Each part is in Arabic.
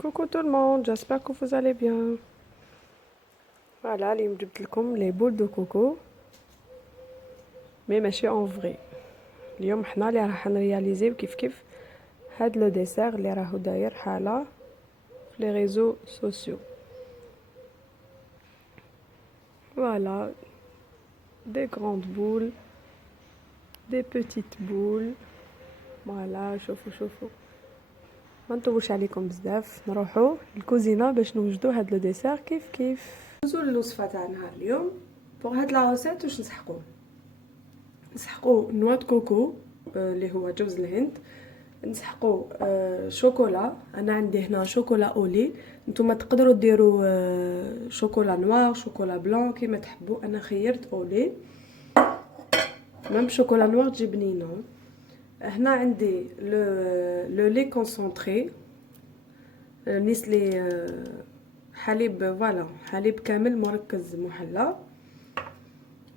Coucou tout le monde, j'espère que vous allez bien. Voilà, اليوم جبت لكم les boules de coco mais ماشي en vrai. اليوم حنا اللي راح نرياليزيو كيف هاد لو ديسير اللي راهو داير حالة في les réseaux sociaux. Voilà, des grandes boules, des petites boules. Voilà, شوفوا ما نطولش عليكم بزاف، نروحوا للكوزينه باش نوجدوا هاد لو ديسير كيف ندوزو للوصفه تاعنا اليوم. بوغ هاد لا روسيت واش نسحقوا نوا د كوكو اللي هو جوز الهند، نسحقوا شوكولا. انا عندي هنا شوكولا اولي، نتوما تقدروا ديروا شوكولا نوار شوكولا بلون كيما تحبوا. انا خيرت اولي، ميم شوكولا نوار تجي بنينه. هنا عندي لو لي كونسونطري نسلي حليب، فوالا حليب كامل مركز محلى.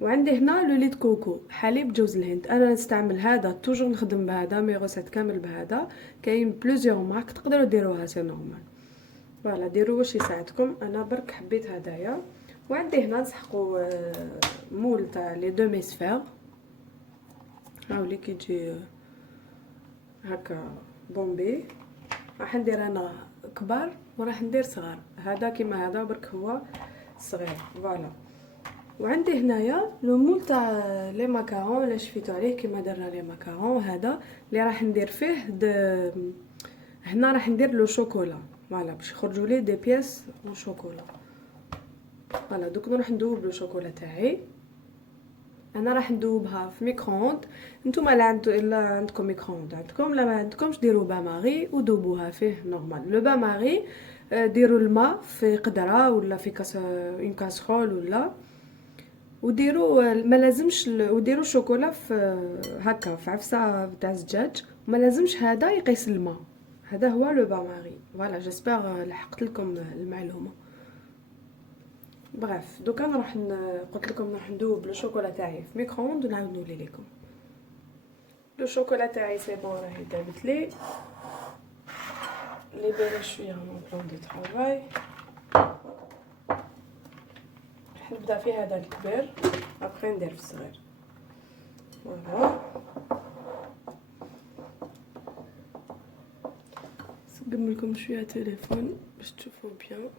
وعندي هنا لو ليت كوكو حليب جوز الهند. انا نستعمل هذا توجور، نخدم بهذا مي غوسيت كامل بهذا. كاين بلوزيغ مارك تقدروا ديروها سي نورمال، فوالا ديروا واش يساعدكم. انا برك حبيت هدايا. وعندي هنا نسحقوا مول تاع لي دو ميسفير، هاولي كيجي هكا بومبي. راح ندير انا كبار وراح ندير صغار، هذا كيما هذا برك هو صغير، فوالا. وعندي هنايا لو مول تاع لي ماكارون اللي شفيتو عليه كيما درنا لي ماكارون، هذا اللي راح ندير فيه هنا راح ندير لو شوكولا، فوالا باش يخرجوا لي دي بياس او شوكولا. فوالا دوك نروح ندوب لو شوكولا تاعي. انا راح ندوبها في ميكرووند. نتوما لا عندكم ميكرووند عندكم، لا ما عندكمش ديروا با ماري ودوبوها فيه نورمال. لو با ماري ديروا الماء في قدره ولا في اون كاسرول ولا، وديروا ما لازمش وديروا الشوكولا في هكا في عفسه تاع الزجاج، وما لازمش هذا يقيس الماء. هذا هو لو با ماري. فوالا جيسبر لحقت لكم المعلومه. بغاف دوكا نروح قلت لكم نروح ندوب لو شوكولا تاعي في ميكرووند ونعاود نولي لكم. لو شوكولا تاعي سي بون راهي دابت لي ليبري شويه من بلون دو طرافاي. نبدا في هذا الكبير ابخي ندير في الصغير، فوالا. نقدم لكم شويه تليفون باش تشوفوا بيان.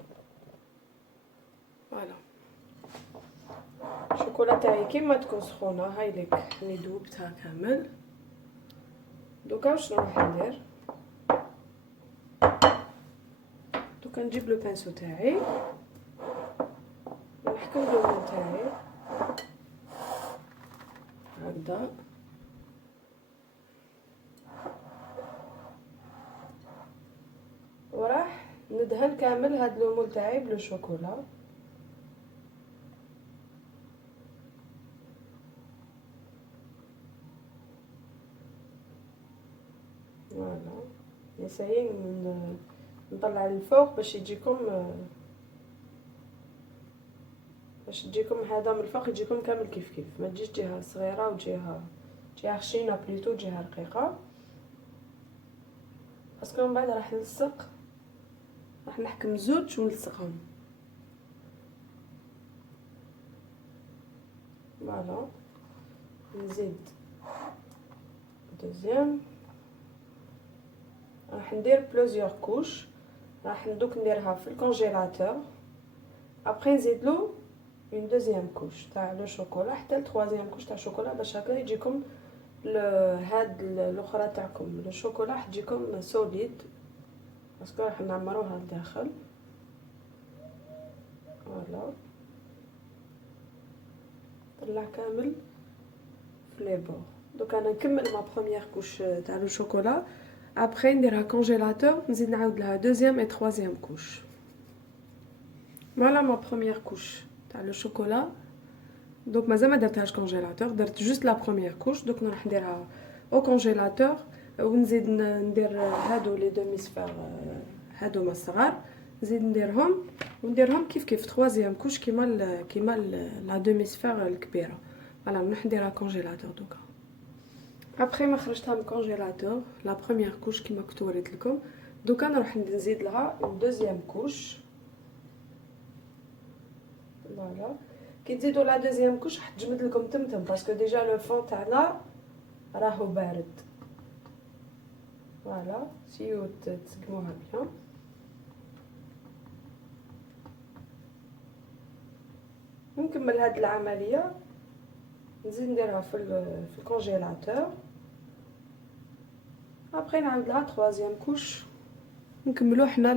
فوالا الشوكولا تاعي كيما تكون سخونه، هاي لك اللي دوبتها كامل. دوكا واش نروح ندير، دوكا نجيب لو بانسو تاعي ونحكم اللون تاعي هكذا. وراح ندهن كامل هاد لومول تاعي بلو شوكولا. فوالا نساي نطلع للفوق باش يجيكم هذا من الفوق يجيكم كامل كيف ما تجيش جهه صغيره وجهه خشينه بلوتو جهه رقيقه، باسكو من بعد راح نلصق، راح نحكم زوج ونلصقهم. فوالا نزيد دوزيام. راح ندير بلوزيور كوش، راح نديرها في الكونجيلاتور. ابري نزيدلو اون دوزيام كوش تاع لو شوكولا حتى التروازيام كوش تاع شوكولا، باش هكا يجيكم هاد الاخرى تاعكم لو شوكولا راح تجيكم سوليد، باسكو راح نعمروها لداخل. فوالا طلع كامل في لي بور. دوك انا نكمل ما بروميير كوش تاع لو شوكولا، ابري نديرها كونجيلاتور، نزيد نعاود لها دوزيام اي تروازيام كوش. فوالا ما بروميير كوش تاع لو شوكولا. دوك مازال ما درتهاش كونجيلاتور، درت جوست لا بروميير كوش. دوك نروح نديرها او كونجيلاتور ونزيد ندير هادو لي دومي سفير هادو ما الصغار، نزيد نديرهم كيف تروازيام كوش كيما لا دومي سفير الكبيره. فوالا نروح نديرها كونجيلاتور دوكا. ابري ما خرجتها من كونجيلاتور لا بروميير كوش كيما كنت وريت لكم، دوكا نروح نزيد لها دوزيام كوش. فوالا كي تزيدوا لا دوزيام كوش راح تجمد لكم تمتم باسكو ديجا لو فون تاعنا راهو بارد. فوالا سيو تسقموها بيان. ونكمل هاد العمليه نزيد نديرها في الكونجيلاتور. ابري نعاود لها تروازيام كوش نكملو حنا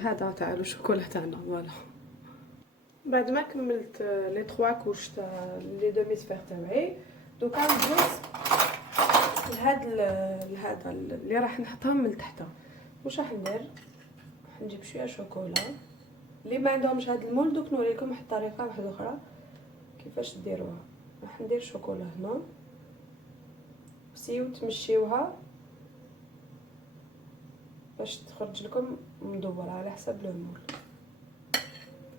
هذا تاع الشوكولا تاعنا. فوالا بعد ما كملت لي 3 كوش تاع لي دومي سفير تاعي دوكا ندوز لهذا اللي راح نحطها من تحت. واش راح ندير؟ راح نجيب شويه شوكولا. اللي ما عندهمش هذا المول دوك نوريكم واحد الطريقه واحده اخرى كيفاش ديروها. راح ندير شوكولا هنا سيو تمشيوها باش تخرج لكم مدوره على حسب لو مول.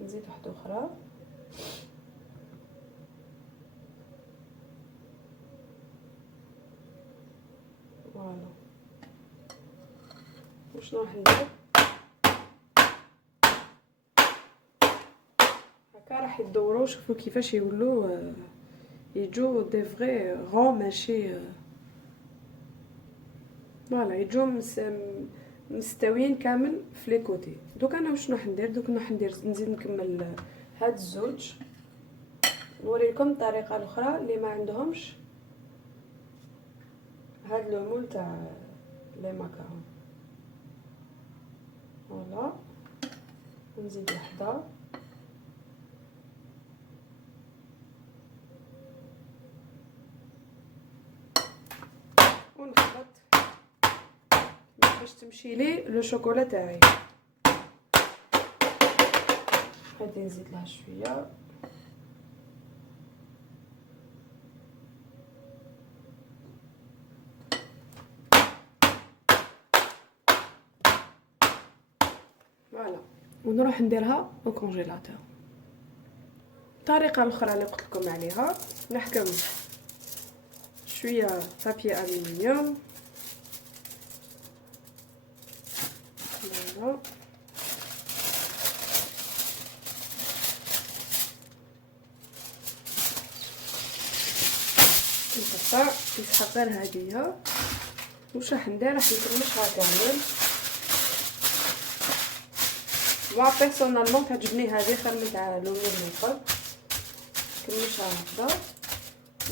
نزيد واحده اخرى. فوالا وشنو راح ندير هكا راح يدوروا. شوفوا كيفاش يولوا يجوا دي فري غون ماشي. فوالا يجوا مستويين كامل في لي كوتي. دوك انا واش راح ندير؟ دوك راح ندير نزيد نكمل هاد الزوج. نوريكم الطريقه الاخرى اللي ما عندهمش هاد لو مول تاع لي ماكارون. فوالا نزيد وحده. ونخلط باش تمشي لي لو شوكولا تاعي. غادي نزيد لها شويه. فوالا ونروح نديرها au congélateur. الطريقه الاخرى اللي قلت لكم عليها نحكم شويه بابي الومنيوم. فوالا نقطع يسحق غير هاديه. واش راح ندير؟ راح نكمشها كامل. وا بيرسونالمون تعجبني هذه خير من تاع لومير ميطاب. نكمشها هكذا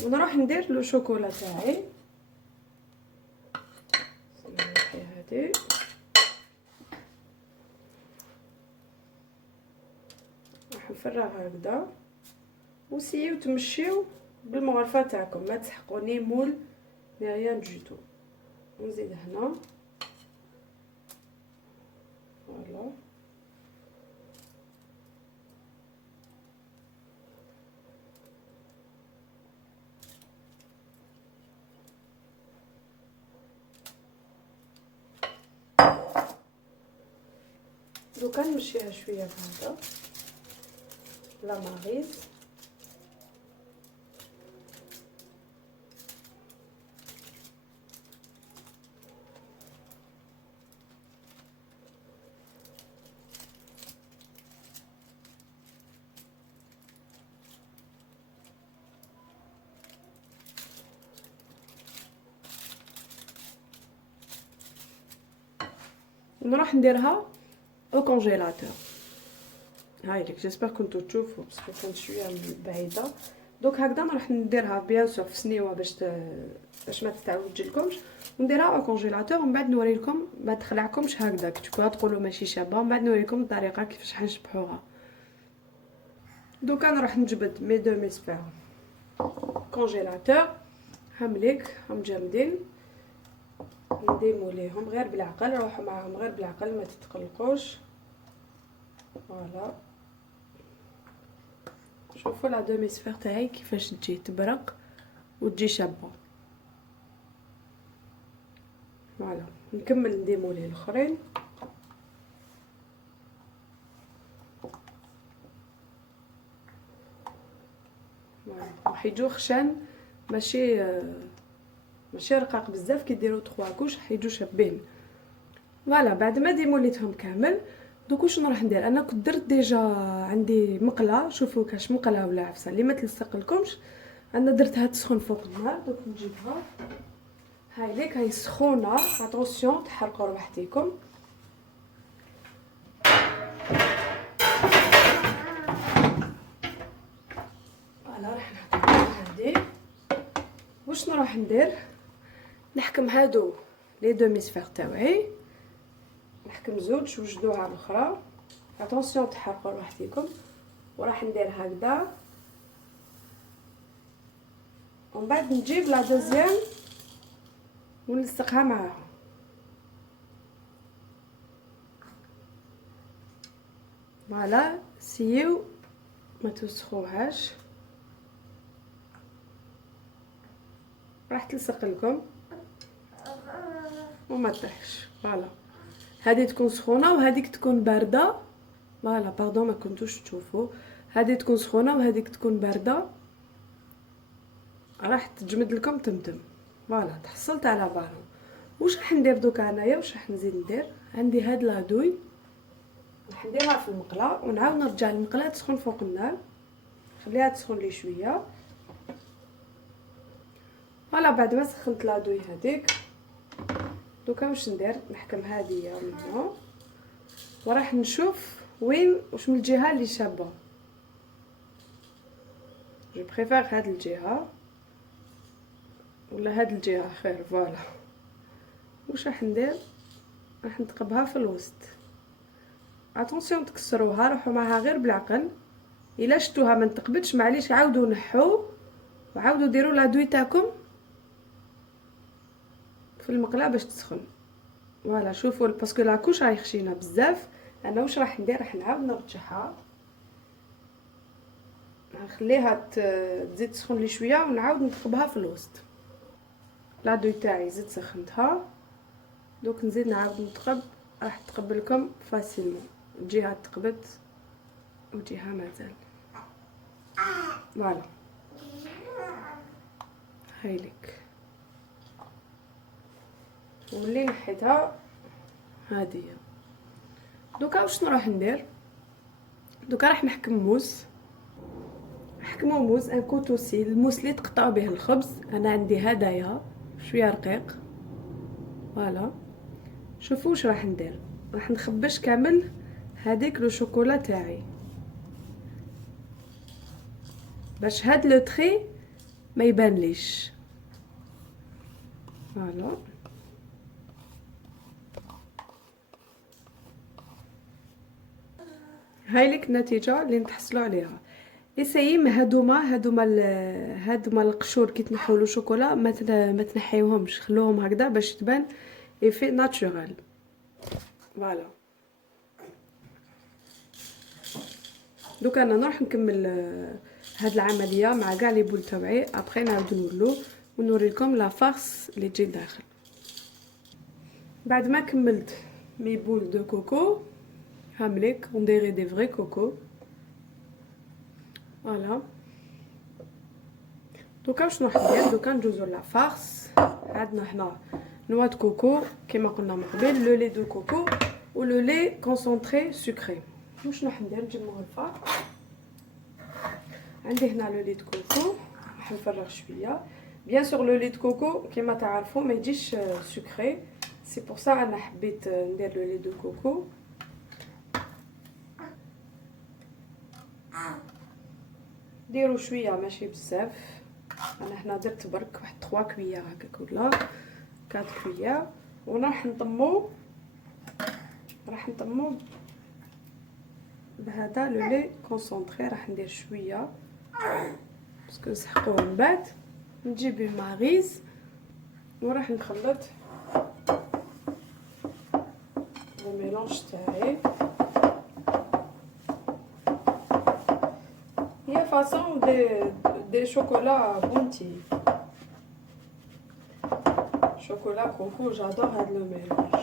ونروح ندير لو شوكولا تاعي. هذه راح نفرغها هكذا وسيو تمشيو بالمغرفه تاعكم ما تسحقوني مول ني ريان دو تو. نزيد هنا. فوالا دوكا نمشيها شويه بهذا لا ماريز. نروح نديرها او كونجيلاتور. هاي ليك جيسبر كنتو تشوفوا باسكو كنت شويه بعيده. دوك هكذا نروح نديرها بيان سور في سنيوه باش ما تتعوج لكمش. ونديرها او كونجيلاتور ومن بعد نوريلكم ما تخلعكمش هكذاك تقولوا ماشي شابه. ومن بعد نوريكم الطريقه كيفاش حنشبحوها. دوكا نروح نجبد مي دو ميسبير كونجيلاتور. هامليك هم جامدين نديمو ليهم غير بالعقل. روحوا معاهم غير بالعقل ما تتقلقوش. فوالا شوفوا لا دومي سفير تاعي كيفاش تجي تبرق وتجي شابه. فوالا نكمل نديمو ليه الاخرين. راح يجو خشان ماشي ماشي رقاق بزاف، كي ديروا 3 كوش راح يجوا شابين. فوالا بعد ما ديموليتهم كامل دوك واش نروح ندير. انا كنت درت ديجا عندي مقله، شوفوا كاش مقله ولا عفسه اللي ما تلصق لكمش. انا درتها تسخن فوق النار، دوك نجيبها هاي ليك، هاي سخونه، اتونسيون تحرقوا روحتيكم. فوالا راح نحطها هادي. واش نروح ندير؟ نحكم هادو لي دومي سفير تاوعي، نحكم زوج وجدوها على الاخرى، اتونسيون تحرقوا روحتيكم. وراح ندير هكذا، ومن بعد نجيب لا دوزيام ونلصقها معاها. فوالا سيو ما توسخوهاش، راح تلصق لكم وما تطيحش. فوالا هذه تكون سخونه وهذيك تكون بارده. فوالا باردون ما كنتوش تشوفوا، هذه تكون سخونه وهذيك تكون بارده، راح تجمد لكم تمتم. فوالا تحصلت على بالهم. واش راح ندير دوكا انايا؟ واش راح نزيد ندير؟ عندي هاد لادوي راح نديرها في المقله ونعاود نرجع المقله تسخن فوق النار، خليها تسخن لي شويه. فوالا بعد ما سخنت لادوي هذيك دوكا واش ندير؟ نحكم هذه من هنا وراح نشوف وين واش من الجهه اللي شابه. جو بريفير هاد الجهه ولا هاد الجهه خير. فوالا واش راح ندير؟ راح نتقبها في الوسط. اتونسيون تكسروها، روحوا معها غير بالعقل. الا شفتوها ما نتقبتش معليش عاودوا نحو وعاودوا ديروا لادوي تاعكم في المقله باش تسخن. فوالا شوفوا باسكو لاكوش راهي خشينه بزاف. انا واش راح ندير؟ راح نعاود نرجعها، نخليها تزيد تسخن لي شويه ونعاود نتقبها في الوسط. لادوي تاعي زدت سخنتها، دوك نزيد نعاود نتقب، راح تقبلكم فاسيلمون. جهه تقبت وجهه مازال. فوالا هايليك واللي نحيتها هادي. دوكا واش نروح ندير؟ دوكا راح نحكم موس، نحكمو موس ان كوتوسي، الموس اللي تقطعوا به الخبز. انا عندي هدايا شويه رقيق. فوالا شوفوا واش راح ندير. راح نخبش كامل هذيك لو شوكولا تاعي باش هاد لو تري ما يبانليش. فوالا هاي لك النتيجه اللي نتحصلوا عليها. اسايي هادوما القشور كي تنحوا له شوكولا ما تنحيوهمش، خلوهم هكذا باش تبان ايفي ناتشورال. فوالا دوكا انا نروح نكمل هاد العمليه مع كاع لي بول تاوعي، ابري نعاود نولو ونوريكم لا فارس اللي تجي داخل. بعد ما كملت مي بول دو كوكو هامليك ونديري دي فري كوكو. فوالا دوكا واش نروح ندير؟ دوكا ندوزو لا فارس. عندنا هنا نوا د كوكو كيما قلنا من قبل، لو لي دو كوكو و لو لي كونسونطري سكري. واش نروح ندير؟ نجيب مغرفه، عندي هنا لو لي د كوكو راح نفرغ شويه. بيان سور لو لي د كوكو كيما تعرفوا ما يجيش سكري، سي بور سا انا حبيت ندير لو لي دو كوكو. ديروا شويه ماشي بزاف، انا هنا درت برك واحد 3 كويار هكاك ولا 4 كويار. وراح نطمو بهذا لو لي كونسونطري. راح ندير شويه باسكو نسحقوه من بعد. نجيب الماريز وراح نخلط الميلونج تاعي. هي فاصون دي شوكولا بونتي، شوكولا كوكو. جادور هاد لو ميلونج.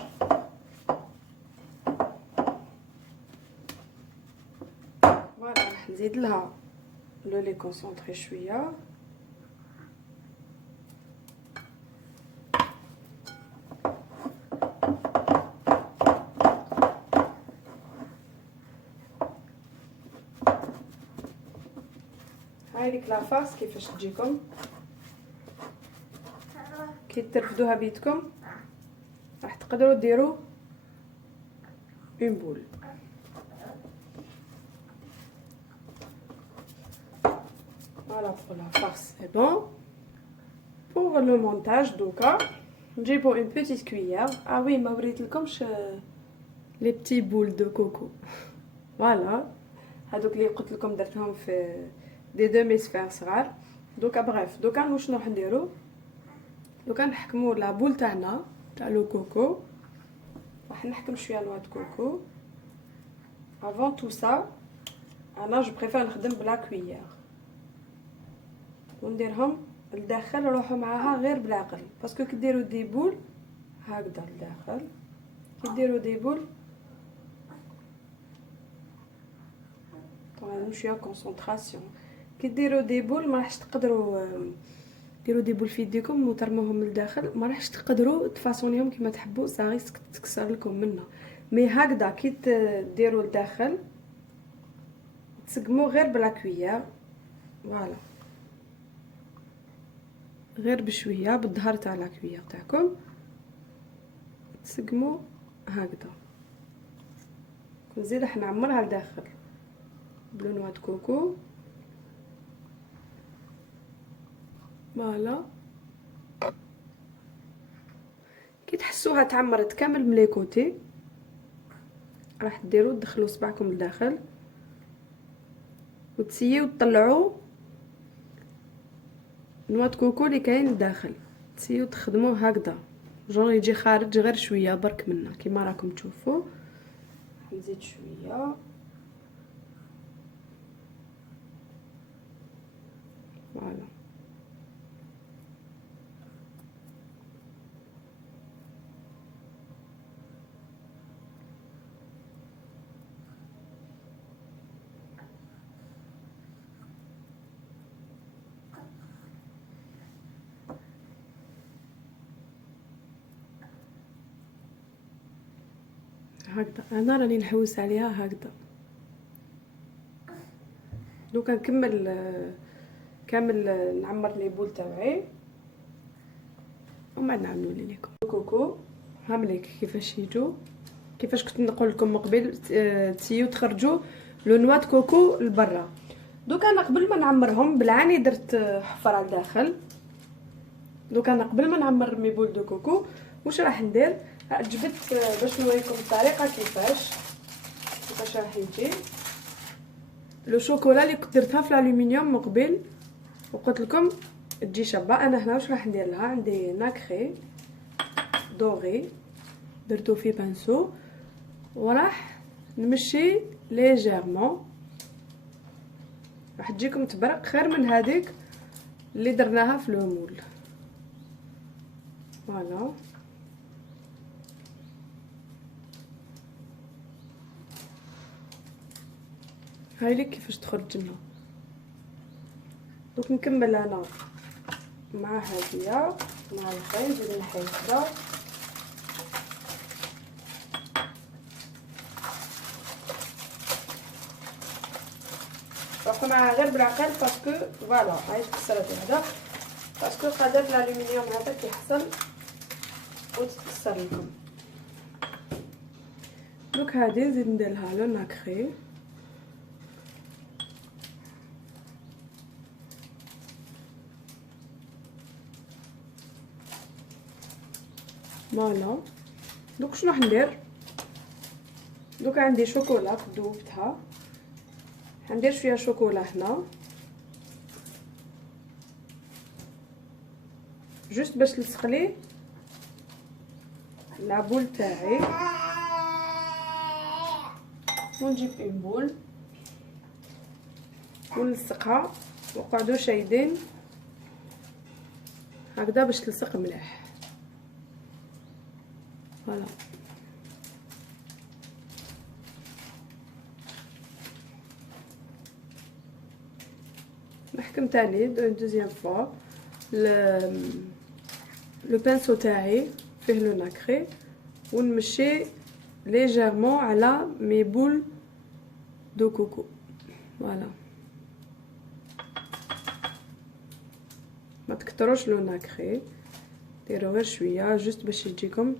فوالا راح نزيد لها لو لي كونسونطري شويه. هايليك لا فارس كيفاش تجيكم كي ترفدوها بيدكم راح تقدروا ديروا اون بول. Voilà pour la farce, c'est bon. Pour le montage, دوكا نجيبو une petite cuillère. Ah oui, ما وريتلكمش les petits boules de coco. Voilà. هادوك اللي قلت لكم درتهم في دي دومي سفير صغار. دوكا بريف دوكا شنو راح نديرو؟ دوكا نحكمو لا بول تاعنا تاع لو كوكو. راح نحكم شويه نواه كوكو. avant tout ça انا جو بريفير نخدم بلا كويير ونديرهم لداخل روحوا معاها غير بالعقل باسكو كي ديروا دي بول هكذا لداخل كي ديروا دي بول طبعا شويه كونسونطراسيون كي ديروا دي بول ما راحش تقدروا ديروا دي بول في يديكم وترموهم لداخل ما راحش تقدروا تفاصونيهم كما تحبوا سا ريسك تكسر لكم منها مي هكذا كي تديروا لداخل تسقموا غير بلا كويير فوالا غير بشويه بالظهر تاع لا كويير تاعكم تسقموا هكذا ونزيد راح نعمرها لداخل بلو نواه كوكو فوالا كي تحسوها تعمرت كامل من لي كوتي راح ديروا تدخلوا صباعكم لداخل وتسيو تطلعوا نواه كوكو اللي كاين لداخل تسيو تخدموه هكذا جون يجي خارج غير شويه برك منه كيما راكم تشوفوا. نزيد شويه فوالا هكذا انا راني نحوس عليها هكذا. دوكا نكمل كامل نعمر لي بول تاعي ومن بعد نعملوا لكم كوكو هامليك كيفاش يجوا كيفاش كنت نقول لكم من قبل تسيو تخرجوا لو نواه كوكو لبرا. دوكا انا قبل ما نعمرهم بالعاني درت حفره لداخل. دوكا انا قبل ما نعمر مي بول دو كوكو واش راح ندير جبت باش نوريكم الطريقه كيفاش راح يجي لو شوكولا اللي كنت درتها في الالومنيوم من قبل وقلت لكم تجي شابه. انا هنا واش راح ندير لها عندي ناكري دوري درتو في بانسو وراح نمشي ليجيرمون راح تجيكم تبرق خير من هذيك اللي درناها في لو مول. فوالا هاي لك كيفاش تخرج لنا. دوك نكمل انا مع هذيا مع الخيط نزيد نحيد هذا روحوا معها غير بالعقل باسكو فوالا هاي تكسرت هذا باسكو قادر الالومنيوم هذا كيحصل وتتكسر لكم. دوك هذه نزيد ندير لها لو ناكري فوالا. دوك شنو راح ندير دوك عندي شوكولا ذوبتها حندير شويه شوكولا هنا جوست باش تلصق لي لابول تاعي ونجيب اون بول ونلصقها وقعدوا شايدين هكذا باش تلصق مليح. فوالا نحكم تاني دوزيام فوا لو بانسو تاعي فيه لو ناكري ونمشي ليجيرمون على مي بول دو كوكو. فوالا ما تكتروش لو ناكري، ديروا غير شويه جوست باش يجيكم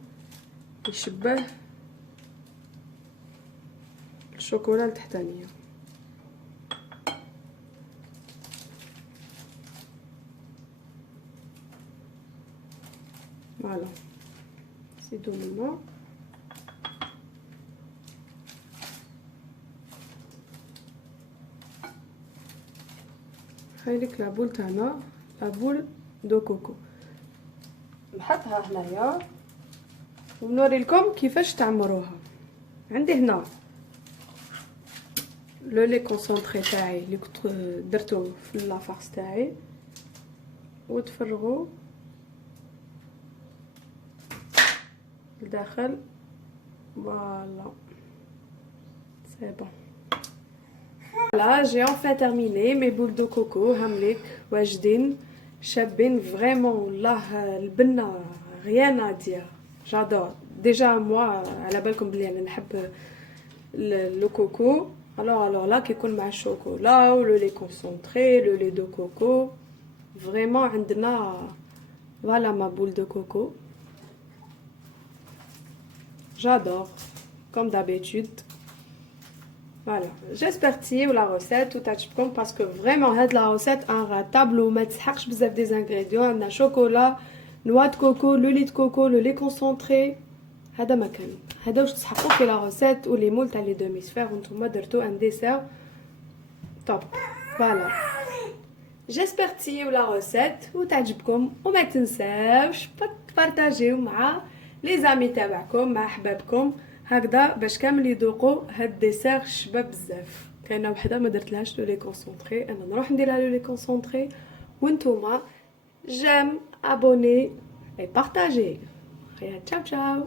يشبه الشوكولا التحتانيه. فوالا زيدوا الماء. هايليك لابول تاعنا، لابول دو كوكو، نحطها هنايا ونوري لكم كيفاش تعمروها. عندي هنا لو لي كونسونطري تاعي اللي كنت درتو في لافارس تاعي، وتفرغوا لداخل. فوالا سي بون. Voilà, j'ai enfin terminé mes boules de coco. همليك واجدين شابين فريمون والله. البنه rien à dire, j'adore. déjà moi على بالكم بلي انا نحب لو كوكو. alors là كيكون مع الشوكولا ولو لي كونسونطري لو لي دو كوكو فريمون عندنا. voilà ma boule de coco, j'adore comme d'habitude. Voilà, j'espère تيو لا روسيت وتعجبكم باسكو فريمون هاد لا روسيت ان راتابل وما تسحقش بزاف دي زانغريديون. عندنا شوكولا، نوا دو كوكو، لو لي دو كوكو، لو لي كونسونطري. هذا ما كان، هذا واش تسحقوا في لا روسيت ولي مول تاع لي دومي سفير وانتم درتو ان ديسير توب. فوالا جيسبر تيو لا روسيت وتعجبكم وما تنساوش تبارطاجيو مع لي زامي تاعكم مع احبابكم هكذا باش كامل يذوقوا هاد ديسير شباب بزاف. كاينه وحده ما درتلهاش لو لي كونسونطري، انا نروح نديرها لو لي كونسونطري. وانتوما جيم ابوني اي بارطاجي. تشاو تشاو.